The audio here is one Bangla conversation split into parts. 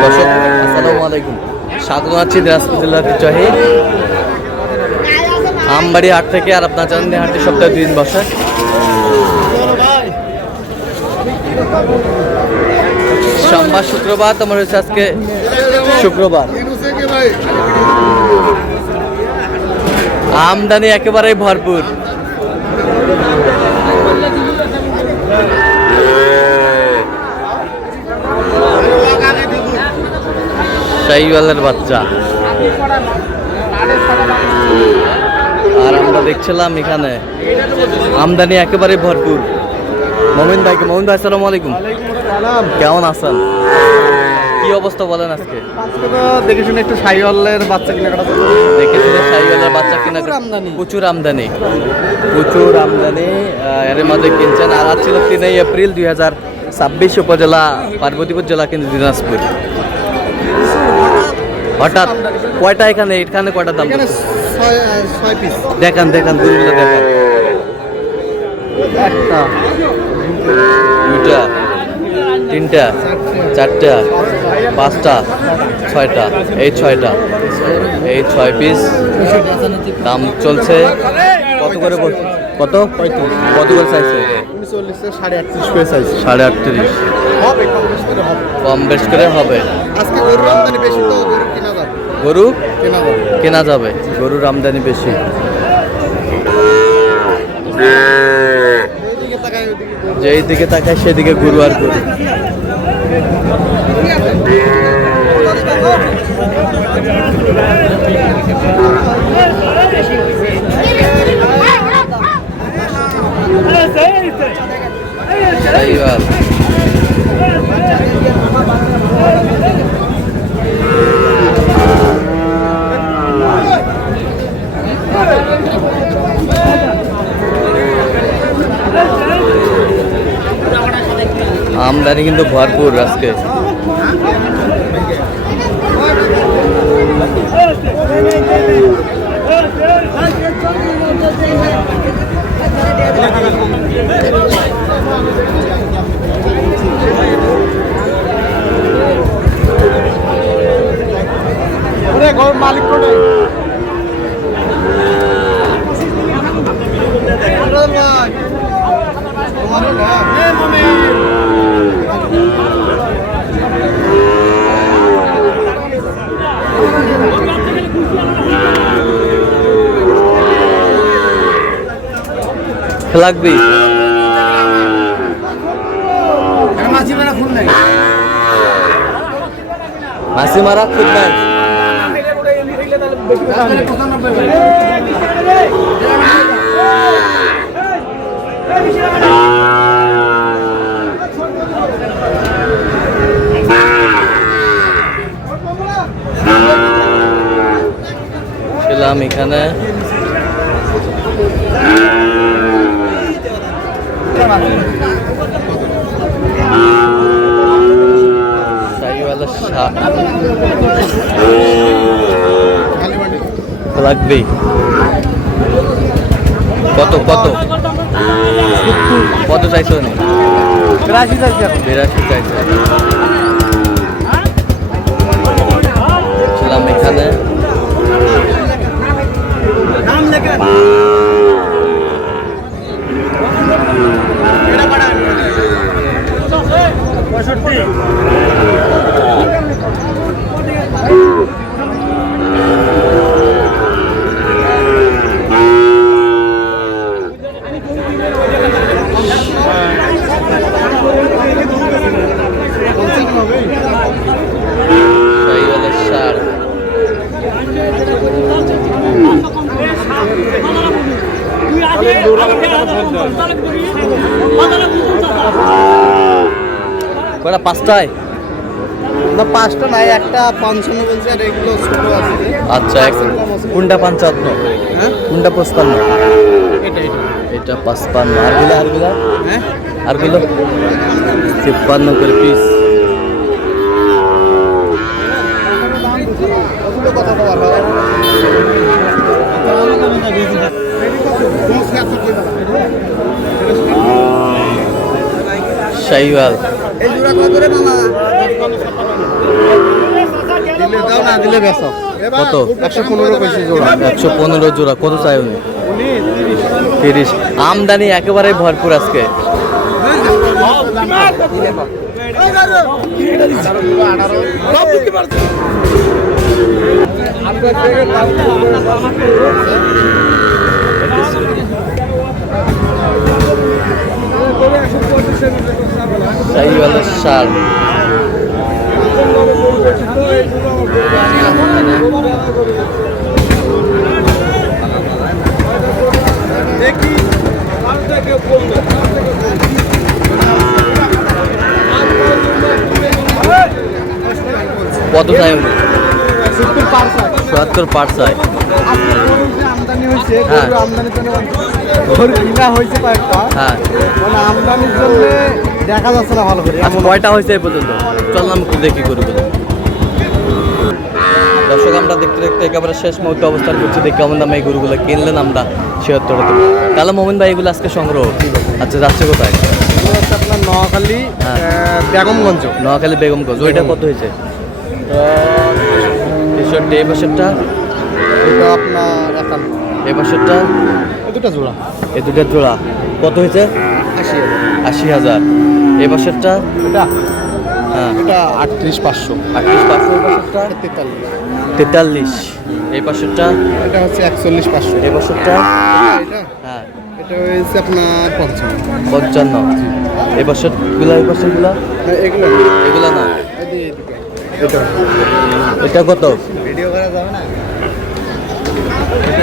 দর্শক আসসালামু আলাইকুম, স্বাগত জানাচ্ছি দিনাজপুর জেলার ঐতিহ্যবাহী আমবাড়ি হাট থেকে। আর আপনার জানেন হাটটি সপ্তাহে 2 দিন বসে। সোমবার শুক্রবার, তোমার হচ্ছে আজকে শুক্রবার। আমদানি একেবারেই ভরপুর। শাহিওয়ালের বাচ্চা। আর আমরা দেখছিলাম এখানে আমদানি একেবারে ভরপুর। মোমিন ভাই, আসসালামু আলাইকুম, কেমন আছেন? কি অবস্থা বলেন আজকে? দেখে শুনে একটু শাহিওয়ালের বাচ্চা কেনাকাটা দেখে শুনে শাহিওয়ালের বাচ্চা কিনা প্রচুর আমদানি এর মধ্যে কিনছেন। আর আজ ছিল 3 এপ্রিল 2026, উপজেলা পার্বতীপুর জেলা কিন্তু দিনাজপুর। হঠাৎ কয়টা এখানে কয়টা দাম? 6 পিস। দেখান গরুগুলো দেখান। 1টা, 2টা, 3টা, 4টা, 5টা, 6টা। এই 6 পিস দাম চলছে। কত করে কত করে চাইছে? 39 করে চাইছে। 38.5 কম বেশ করে হবে। আজকে গরুর আমদানি বেশি, তো গরু কেনা যাবে। গরুর আমদানি বেশি। যেই দিকে তাকায় সেদিকে গরু আর গরু। আমদানি কিন্তু ভরপুর আজকে। মালিক কোথায়? লাগবে মাসি মারা খুব নাই। ছিলাম এখানে। লাগবে কত চাইছো? 82 চাইছে। 82 চাইছে। ছিলাম এখানে। কয়টা? 5টায় না, 5টা নাই, একটা 55 বলছে, আর এগুলো ছোট আছে। আচ্ছা, কোনটা 55? হ্যাঁ, কোনটা 55? এটা 55। আরগুলো হ্যাঁ, আরগুলো 53 করে পিস। কথা বলা শাহিওয়াল এই জোড়া কত রে মামা? না দিলে বেচো। কত? 115 পয়সা জোড়া। 115 জোড়া। কত চাই উনি? উনি 30। আমদানি একেবারে ভরপুর আজকে। শাহিওয়ালের ষাঁড়। কত চাই উনি? 70 পার চাই। আমদানি হয়েছে, হ্যাঁ। আমদানির জন্য গরু কিনা হয়েছে কয়েকটা, হ্যাঁ, মানে আমদানির জন্য দেখা যাচ্ছে না ভালো করে। আচ্ছা কয়টা হয়েছে এই পর্যন্ত? চললাম একটু দেখি করে বলে। দর্শক আমরা দেখতে দেখতে একেবারে শেষ মুহূর্তে অবস্থান করছি। দেখি কেমন দামে এই গরুগুলো কিনলেন আমরা সে উত্তরে দেবো। তাহলে মোমিন ভাই এগুলো আজকে সংগ্রহ। আচ্ছা যাচ্ছে কোথায়? এগুলো হচ্ছে আপনার নোয়াখালী হ্যাঁ। বেগমগঞ্জ। নোয়াখালী বেগমগঞ্জ। ওইটা কত হয়েছে? 63। এই পাশেরটা? এটা আপনার 51। এই পাশেরটা? এই দুটা জোড়া এই দুটার জোড়া কত হয়েছে? 80,000। 80,000। এই পাশেরটা? এটা হ্যাঁ, এটা 38,500। 38,500। এই পাশেরটা? 43। 43। এই পাশেরটা? এটা হচ্ছে 41,500। এই পাশেরটা? এটা হ্যাঁ, এটা হয়েছে আপনার 55। 55। এই পাশেরগুলা? এই পাশেরগুলা? এগুলো এগুলা না। এটা এটা কত? ভিডিও করা যাবে না।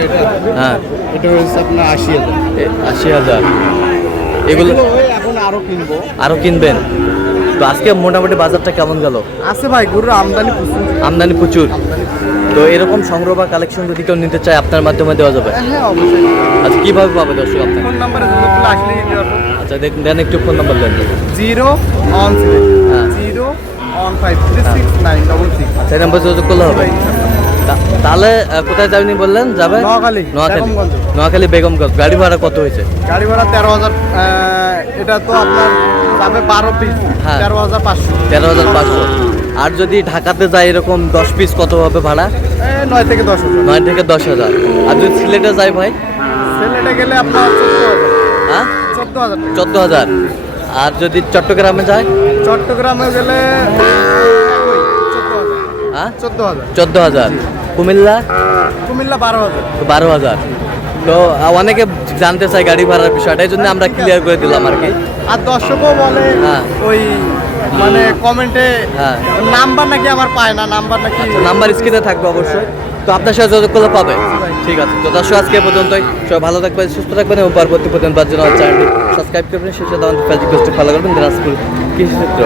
এটা হ্যাঁ, এটা হয়েছে আপনার 80,000। 80,000। এগুলো এগুলো ওই এখন আরো কিনবো। আরো কিনবেন? তো আজকে মোটামুটি বাজারটা কেমন গেল? আছে ভাই, গরুর আমদানি প্রচুর। আমদানি প্রচুর। তো এরকম সংগ্রহ বা কালেকশন যদি কেউ নিতে চায় আপনার মাধ্যমে দেওয়া যাবে? হ্যাঁ অবশ্যই। আচ্ছা কিভাবে পাবে দর্শক আপনাকে? ফোন নাম্বারে আসলে দিতে পারবো। আচ্ছা দেখুন, দেন একটু ফোন নাম্বার দেন। 017 হ্যাঁ। 015369666। সেই নাম্বার যোগাযোগ করলে হবে। তাহলে কোথায় যাবেনি বললেন? যাবে নোয়াখালী, নোয়াখালী। বেগমগঞ্জ। নোয়াখালী বেগমগঞ্জ। গাড়ি ভাড়া কত হয়েছে? গাড়ি ভাড়া 13,000। এটা তো আপনার যাবে 12 পিস। হ্যাঁ। 13,500। 13,500। আর যদি ঢাকাতে যায় এরকম 10 পিস কত হবে ভাড়া? 9 থেকে 10,000। 9 থেকে 10,000। আর যদি সিলেটে যায় ভাই? সিলেটে গেলে আপনার 14,000। হ্যাঁ, 14,000। 14,000। আর যদি চট্টগ্রামে যায়? চট্টগ্রামে গেলে 14,000। হ্যাঁ, 14,000। 14,000। কুমিল্লা? কুমিল্লা 12,000। 12,000। তো অনেকে জানতে চাই গাড়ি ভাড়ার বিষয়টা, এই জন্য আমরা ক্লিয়ার করে দিলাম আর কি। আর দর্শকও বলে হ্যাঁ। ওই মানে কমেন্টে হ্যাঁ। নাম্বার নাকি আমার পায় না, নাম্বার নাকি। নাম্বার স্ক্রিনে থাকবে অবশ্যই। তো আপনার সাথে যোগাযোগ করলে পাবে। ঠিক আছে, তো দর্শক আজকে এ পর্যন্তই। সবাই ভালো থাকবেন, সুস্থ থাকবেন এবং পরবর্তী পর্যন্ত চ্যানেলটি সাবস্ক্রাইব করবেন। সেই সাথে আমাদের ফেসবুক পেজটি ফলো করবেন। দিনাজপুর কৃষি চিত্র।